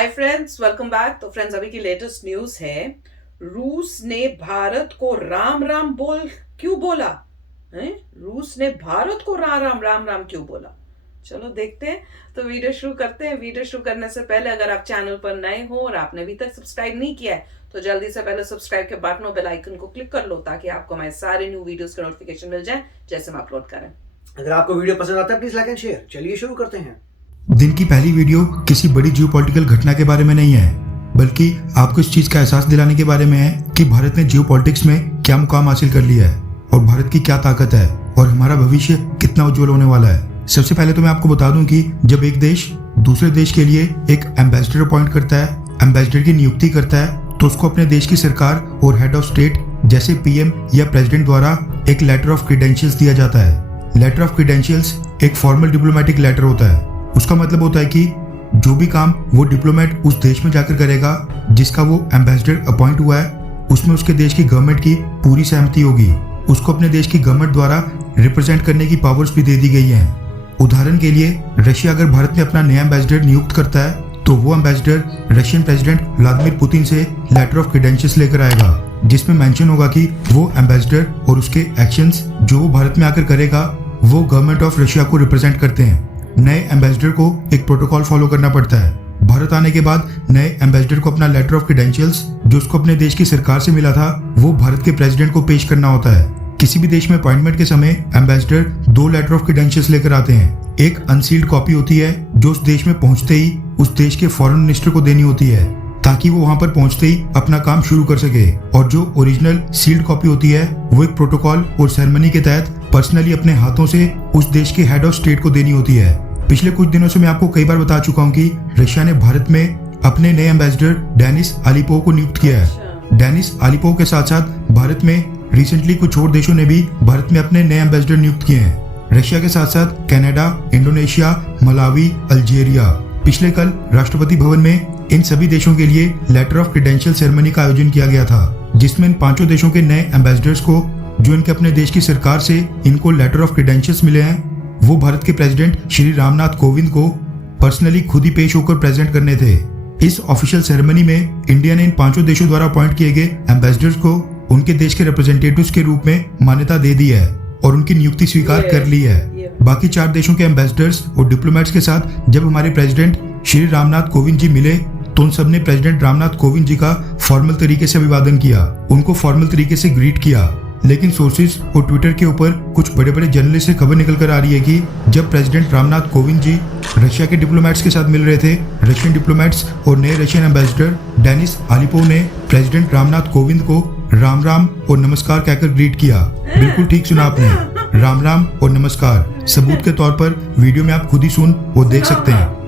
Hi friends, welcome back. तो friends, अभी की लेटेस्ट न्यूज है। रूस ने भारत को राम राम क्यों बोला है? रूस ने भारत को राम राम क्यों बोला? चलो देखते हैं। तो वीडियो शुरू करते हैं। वीडियो शुरू करने से पहले अगर आप चैनल पर नए हो और आपने अभी तक सब्सक्राइब नहीं किया है तो जल्दी से पहले सब्सक्राइब के बटन और बेल आइकन को क्लिक कर लो ताकि आपको हमारे सारे न्यू वीडियोस के नोटिफिकेशन मिल जाए जैसे हम अपलोड करें। अगर आपको वीडियो पसंद आता है प्लीज लाइक एंड शेयर। चलिए शुरू करते हैं। दिन की पहली वीडियो किसी बड़ी जियोपॉलिटिकल घटना के बारे में नहीं है, बल्कि आपको इस चीज का एहसास दिलाने के बारे में है कि भारत ने जियोपॉलिटिक्स में क्या मुकाम हासिल कर लिया है और भारत की क्या ताकत है और हमारा भविष्य कितना उज्जवल होने वाला है। सबसे पहले तो मैं आपको बता दूं कि जब एक देश दूसरे देश के लिए एक एम्बेसडर अपॉइंट करता है, एम्बेसडर की नियुक्ति करता है, तो उसको अपने देश की सरकार और हेड ऑफ स्टेट जैसे पीएम या प्रेसिडेंट द्वारा एक लेटर ऑफ क्रीडेंशियल्स दिया जाता है। लेटर ऑफ क्रीडेंशियल्स एक फॉर्मल डिप्लोमेटिक लेटर होता है। उसका मतलब होता है कि जो भी काम वो डिप्लोमेट उस देश में जाकर करेगा जिसका वो एम्बेसडर अपॉइंट हुआ है, उसमें उसके देश की गवर्नमेंट की पूरी सहमति होगी। उसको अपने देश की गवर्नमेंट द्वारा रिप्रेजेंट करने की पावर्स भी दे दी गई हैं। उदाहरण के लिए रशिया अगर भारत में अपना नया एम्बेसडर नियुक्त करता है तो वो ambassador Russian president Vladimir Putin से लेटर ऑफ क्रीडेंशियल्स लेकर आएगा, जिसमें मेंशन होगा कि वो एम्बेसडर और उसके एक्शंस जो वो भारत में आकर करेगा वो गवर्नमेंट ऑफ रशिया को रिप्रेजेंट करते हैं। नए एम्बेसडर को एक प्रोटोकॉल फॉलो करना पड़ता है। भारत आने के बाद नए एम्बेसडर को अपना लेटर ऑफ क्रीडेंशियल्स जो उसको अपने देश की सरकार से मिला था वो भारत के प्रेसिडेंट को पेश करना होता है। किसी भी देश में अपॉइंटमेंट के समय एम्बेसडर 2 लेटर ऑफ क्रीडेंशियल्स लेकर आते हैं। एक अनसील्ड कॉपी होती है जो उस देश में पहुंचते ही उस देश के फॉरेन मिनिस्टर को देनी होती है ताकि वो वहां पर पहुंचते ही अपना काम शुरू कर सके, और जो ओरिजिनल सील्ड कॉपी होती है वो एक प्रोटोकॉल और सेरेमनी के तहत पर्सनली अपने हाथों से उस देश के हेड ऑफ स्टेट को देनी होती है। पिछले कुछ दिनों से मैं आपको कई बार बता चुका हूँ कि रशिया ने भारत में अपने नए एम्बेसडर डेनिस आलिपोव को नियुक्त किया है। डेनिस आलिपोव के साथ साथ भारत में रिसेंटली कुछ और देशों ने भी भारत में अपने नए एम्बेसडर नियुक्त किए हैं। रशिया के साथ साथ कनाडा, इंडोनेशिया, मलावी, अल्जीरिया। पिछले कल राष्ट्रपति भवन में इन सभी देशों के लिए लेटर ऑफ क्रीडेंशियल सेरेमनी का आयोजन किया गया था, जिसमें इन 5 देशों के नए एम्बेसडर्स को जो इनके अपने देश की सरकार से इनको लेटर ऑफ क्रीडेंशियल्स मिले हैं वो भारत के प्रेसिडेंट श्री रामनाथ कोविंद को पर्सनली खुद ही पेश होकर प्रेजेंट करने थे। इस ऑफिशियल सेरेमनी में इंडिया ने इन 5 देशों द्वारा अपॉइंट किए गए एम्बेसडर्स को उनके देश के रिप्रेजेंटेटिव्स के रूप में मान्यता दे दी है और उनकी नियुक्ति स्वीकार कर ली है। बाकी 4 देशों के एम्बेसडर्स और डिप्लोमेट्स के साथ जब हमारे प्रेसिडेंट श्री रामनाथ कोविंद जी मिले तो उन सबने प्रेसिडेंट रामनाथ कोविंद जी का फॉर्मल तरीके से अभिवादन किया, उनको फॉर्मल तरीके से ग्रीट किया। लेकिन सोर्सेज और ट्विटर के ऊपर कुछ बड़े बड़े जर्नलिस्ट से खबर निकल कर आ रही है कि जब प्रेसिडेंट रामनाथ कोविंद जी रशिया के डिप्लोमेट्स के साथ मिल रहे थे, रशियन डिप्लोमेट्स और नए रशियन एम्बेसडर डेनिस आलिपोव ने प्रेसिडेंट रामनाथ कोविंद को राम राम और नमस्कार कहकर ग्रीट किया। बिल्कुल ठीक सुना आपने, राम राम और नमस्कार। सबूत के तौर पर वीडियो में आप खुद ही सुन वो देख सकते हैं।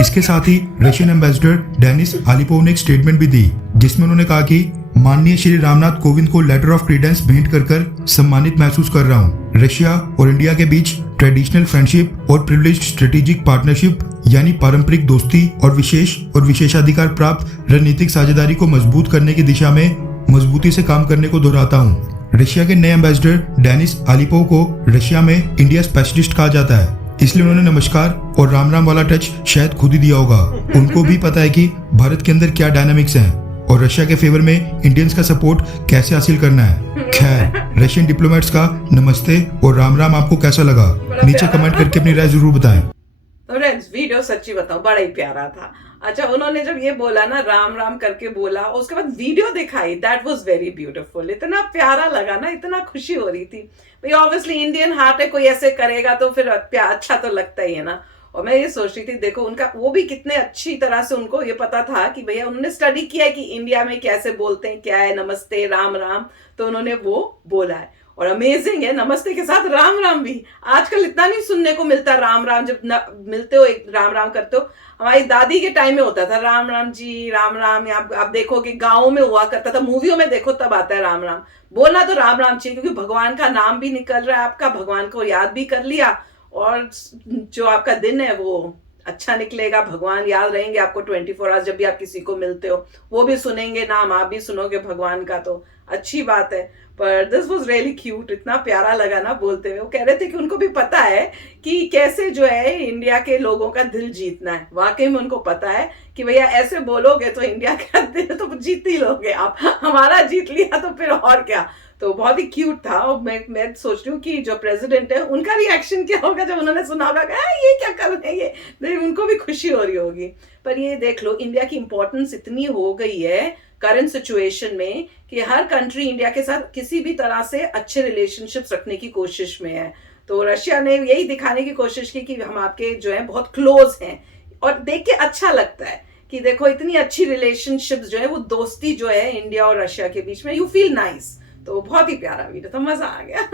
इसके साथ ही रशियन एम्बेसडर डेनिस आलिपोव ने एक स्टेटमेंट भी दी जिसमें उन्होंने कहा कि माननीय श्री रामनाथ कोविंद को लेटर ऑफ क्रीडेंस भेंट कर सम्मानित महसूस कर रहा हूं। रशिया और इंडिया के बीच ट्रेडिशनल फ्रेंडशिप और प्रिविलेज्ड स्ट्रेटेजिक पार्टनरशिप यानी पारंपरिक दोस्ती और विशेषाधिकार प्राप्त रणनीतिक साझेदारी को मजबूत करने की दिशा में मजबूती से काम करने को दोहराता हूँ। रशिया के नए एम्बेसडर डेनिस आलिपोव को रशिया में इंडिया स्पेशलिस्ट कहा जाता है, इसलिए उन्होंने नमस्कार और राम राम वाला टच शायद खुद ही दिया होगा। उनको भी पता है कि भारत के अंदर क्या डायनामिक्स हैं और रशिया के फेवर में इंडियंस का सपोर्ट कैसे हासिल करना है। खैर, रशियन डिप्लोमेट्स का नमस्ते और राम राम आपको कैसा लगा? नीचे कमेंट करके अपनी राय जरूर बताएं। तो फ्रेंड्स, वीडियो सच्ची बताऊं बड़ा ही प्यारा था। अच्छा, उन्होंने जब ये बोला ना राम राम करके बोला, उसके बाद वीडियो दिखाई, दैट वाज वेरी ब्यूटीफुल। इतना प्यारा लगा ना, इतना खुशी हो रही थी भाई। ऑब्वियसली इंडियन हार्ट है, कोई ऐसे करेगा तो फिर अच्छा तो लगता ही है ना। और मैं ये सोच रही थी, देखो उनका वो भी कितने अच्छी तरह से उनको ये पता था कि भैया उन्होंने स्टडी किया है कि इंडिया में कैसे बोलते हैं, क्या है नमस्ते राम राम, तो उन्होंने वो बोला है। और अमेजिंग है, नमस्ते के साथ राम राम भी आजकल इतना नहीं सुनने को मिलता। राम राम जब मिलते हो, एक राम राम करते हो, हमारी दादी के टाइम में होता था राम राम जी, राम राम। आप देखो कि गाँव में हुआ करता था, मूवियों में देखो तब आता है राम राम। बोलना तो राम राम चाहिए क्योंकि भगवान का नाम भी निकल रहा है आपका, भगवान को याद भी कर लिया और जो आपका दिन है वो अच्छा निकलेगा, भगवान याद रहेंगे आपको 24 आवर्स जब भी आप किसी को मिलते हो, वो भी सुनेंगे नाम, आप भी सुनोगे भगवान का, तो अच्छी बात है। पर दिस वॉज रियली क्यूट, इतना प्यारा लगा ना बोलते हुए। वो कह रहे थे कि उनको भी पता है कि कैसे जो है इंडिया के लोगों का दिल जीतना है, वाकई में उनको पता है कि भैया ऐसे बोलोगे तो इंडिया का दिल तो जीत ही लोगे आप, हमारा जीत लिया तो फिर और क्या। तो बहुत ही क्यूट था। और मैं सोच रही हूँ कि जो प्रेसिडेंट है उनका रिएक्शन क्या होगा जब उन्होंने सुना होगा ये क्या कर रहे हैं ये, उनको भी खुशी हो रही होगी। पर ये देख लो इंडिया की इंपॉर्टेंस इतनी हो गई है करंट सिचुएशन में कि हर कंट्री इंडिया के साथ किसी भी तरह से अच्छे रिलेशनशिप्स रखने की कोशिश में है। तो रशिया ने यही दिखाने की कोशिश की कि हम आपके जो है बहुत क्लोज हैं, और देख के अच्छा लगता है कि देखो इतनी अच्छी रिलेशनशिप्स जो है, वो दोस्ती जो है इंडिया और रशिया के बीच में, यू फील नाइस। तो बहुत ही प्यारा वीडियो था, मजा आ गया।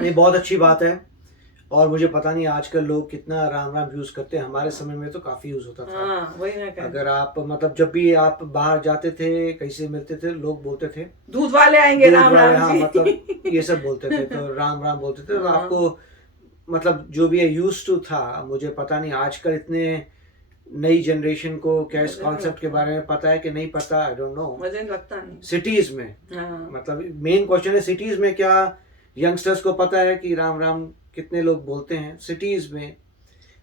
ये बहुत अच्छी बात है। और मुझे पता नहीं आजकल लोग कितना राम राम यूज करते हैं, हमारे समय में तो काफी यूज होता था। हाँ, वही मैं कह, अगर आप मतलब जब भी आप बाहर जाते थे, कहीं से मिलते थे, लोग बोलते थे दूध वाले आएंगे, दूध राम वाले, राम हाँ जी। मतलब ये सब बोलते थे, तो राम राम बोलते थे। तो हाँ। आपको मतलब जो भी यूज टू था, मुझे पता नहीं आजकल इतने नई जनरेशन को क्या इस मुझे कॉन्सेप्ट के बारे में पता है कि नहीं पता, आई डोंट नो। मुझे लगता नहीं। सिटीज में हाँ। मतलब मेन क्वेश्चन है, सिटीज में क्या यंगस्टर्स को पता है कि राम राम कितने लोग बोलते हैं सिटीज में?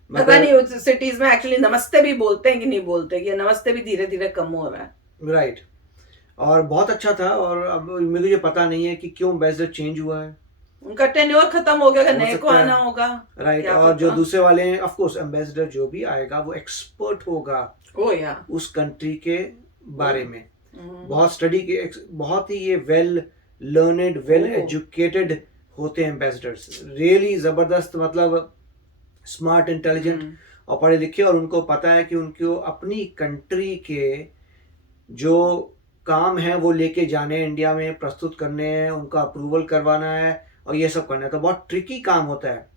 पता नहीं सिटीज में एक्चुअली नमस्ते भी बोलते हैं कि नहीं बोलते, कि नमस्ते भी धीरे धीरे कम हो रहा है। राइट। और बहुत अच्छा था। और अब मुझे पता नहीं है कि क्यों एम्बेसडर चेंज हुआ है, उनका टेन्योर खत्म हो गया, हो नए को सकता है। आना होगा। राइट। क्या और जो पता। दूसरे वाले हैं, ऑफ कोर्स एम्बेसडर जो भी आएगा वो एक्सपर्ट होगा ओ या उस कंट्री के बारे में, बहुत स्टडी के, बहुत ही ये वेल लर्नेड, वेल एजुकेटेड होते हैं एम्बेसडर्स, रियली जबरदस्त, मतलब स्मार्ट, इंटेलिजेंट और पढ़े लिखे। और उनको पता है कि उनको अपनी कंट्री के जो काम है वो लेके जाने हैं, इंडिया में प्रस्तुत करने हैं, उनका अप्रूवल करवाना है और ये सब करना है। तो बहुत ट्रिकी काम होता है,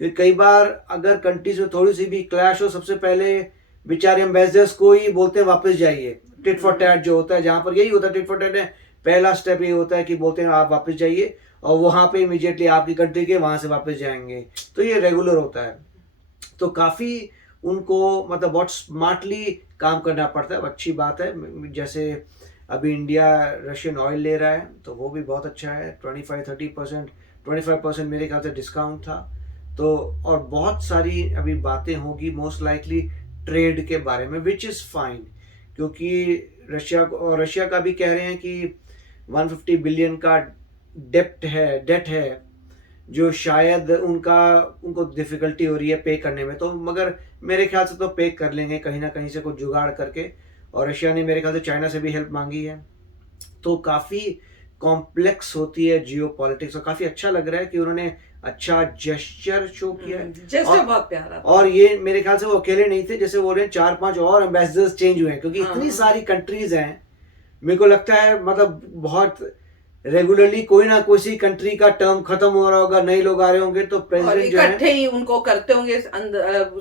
क्योंकि कई बार अगर कंट्रीज में थोड़ी सी भी क्लैश हो, सबसे पहले बेचारे एम्बेसडर्स को ही बोलते हैं वापस जाइए। टिट फॉर टैट जो होता है, जहाँ पर यही होता है, टिट फॉर टैट में पहला स्टेप ये होता है कि बोलते हैं आप वापस जाइए, और वहाँ पे इमीडिएटली आपकी कंट्री के वहाँ से वापस जाएंगे। तो ये रेगुलर होता है। तो काफ़ी उनको मतलब बहुत स्मार्टली काम करना पड़ता है। अच्छी बात है। जैसे अभी इंडिया रशियन ऑयल ले रहा है, तो वो भी बहुत अच्छा है। 25-30%, 25% मेरे ख्याल से डिस्काउंट था। तो और बहुत सारी अभी बातें होगी मोस्ट लाइकली ट्रेड के बारे में, विच इज़ फाइन, क्योंकि रशिया का भी कह रहे हैं कि 150 बिलियन का डेट है जो शायद उनको डिफिकल्टी हो रही है पे करने में। तो मगर मेरे ख्याल से तो पे कर लेंगे कहीं ना कहीं से कुछ जुगाड़ करके। और रशिया ने मेरे ख्याल से चाइना से भी हेल्प मांगी है। तो काफ़ी कॉम्प्लेक्स होती है जियो पॉलिटिक्स, और काफ़ी अच्छा लग रहा है कि उन्होंने अच्छा जेस्चर शो किया है। जेस्चर बहुत प्यारा था। और ये मेरे ख्याल से वो अकेले नहीं थे, जैसे वो 4-5 और एम्बेसडर्स चेंज हुए हैं, क्योंकि हाँ। इतनी सारी कंट्रीज हैं। मेरे को लगता है मतलब बहुत रेगुलरली कोई ना कोई सी कंट्री का टर्म खत्म हो रहा होगा, नए लोग आ रहे होंगे, तो और प्रेसिडेंट जो है इकट्ठे ही उनको करते होंगे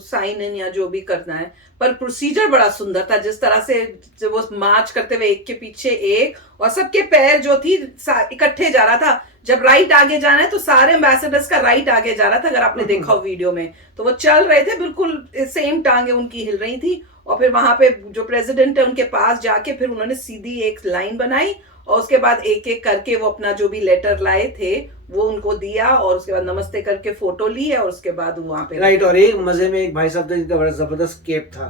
साइन इन या जो भी करना है। पर प्रोसीजर बड़ा सुंदर था, जिस तरह से जब वो मार्च करते हुए एक के पीछे एक, और सबके पैर जो थी इकट्ठे जा रहा था। जब राइट आगे जाना है तो सारे एम्बेसडर्स का राइट आगे जा रहा था, अगर आपने देखा हो वीडियो में, तो वो चल रहे थे बिल्कुल सेम, टांगे उनकी हिल रही थी। और फिर वहां पे जो प्रेसिडेंट है उनके पास जाके फिर उन्होंने सीधी एक लाइन बनाई, और उसके बाद एक एक करके वो अपना जो भी लेटर लाए थे वो उनको दिया, और उसके बाद नमस्ते करके फोटो ली है, और उसके बाद वहां पे राइट। और एक मजे में एक भाई साहब थे जिनका बड़ा जबरदस्त केप था,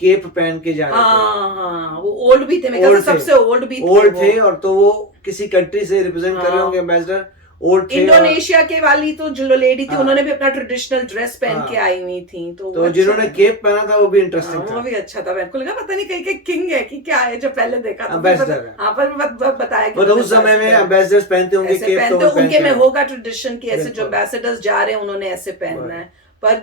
केप पहन के जा रहे थे। हाँ, वो ओल्ड भी थे, मेरे ख्याल से सबसे ओल्ड भी ओल्ड थे। और तो वो किसी कंट्री से रिप्रेजेंट कर रहे होंगे एम्बेसडर, ओल्ड थे। इंडोनेशिया के वाली तो जो लेडी थी, हाँ। उन्होंने भी अपना ट्रेडिशनल ड्रेस पहन हाँ। के आई हुई थी। तो जिन्होंने केप पहना था वो भी इंटरेस्टिंग वो था। भी अच्छा था। मेरे को लगा पता नहीं कहीं के किंग है कि क्या है, जो पहले देखा था Ambassador है। हाँ, पर बताया कि मतलब उस समय में एम्बेसडर्स पहनते होंगे ऐसे केप, पहनते, तो वो उनके में पहनते होगा ट्रेडिशन की ऐसे जो बिल्कुल। एम्बेसडर्स जा रहे हैं उन्होंने ऐसे पहनना है। पर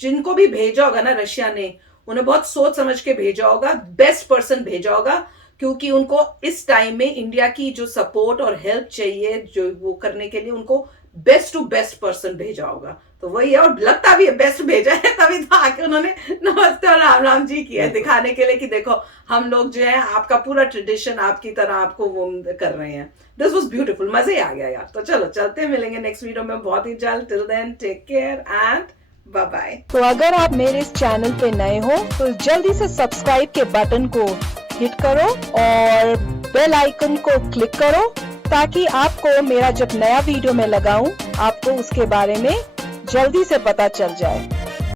जिनको भी भेजा होगा ना रशिया ने, उन्हें बहुत सोच समझ के भेजा होगा, बेस्ट पर्सन भेजा होगा, क्योंकि उनको इस टाइम में इंडिया की जो सपोर्ट और हेल्प चाहिए जो वो करने के लिए, उनको बेस्ट टू बेस्ट पर्सन भेजा होगा। तो वही है, और लगता भी है बेस्ट भेजा है, तभी तो आके उन्होंने नमस्ते और राम राम जी किया है, दिखाने के लिए कि देखो हम लोग जो है आपका पूरा ट्रेडिशन आपकी तरह आपको वो कर रहे हैं। दिस वाज ब्यूटीफुल, मजे आ गया यार। तो चलो चलते हैं, मिलेंगे नेक्स्ट वीडियो में बहुत ही जल्द। Till then take care and bye bye. तो अगर आप मेरे इस चैनल पे नए हो तो जल्दी से सब्सक्राइब के बटन को हिट करो और बेल आइकन को क्लिक करो ताकि आपको मेरा जब नया वीडियो मैं लगाऊं आपको उसके बारे में जल्दी से पता चल जाए।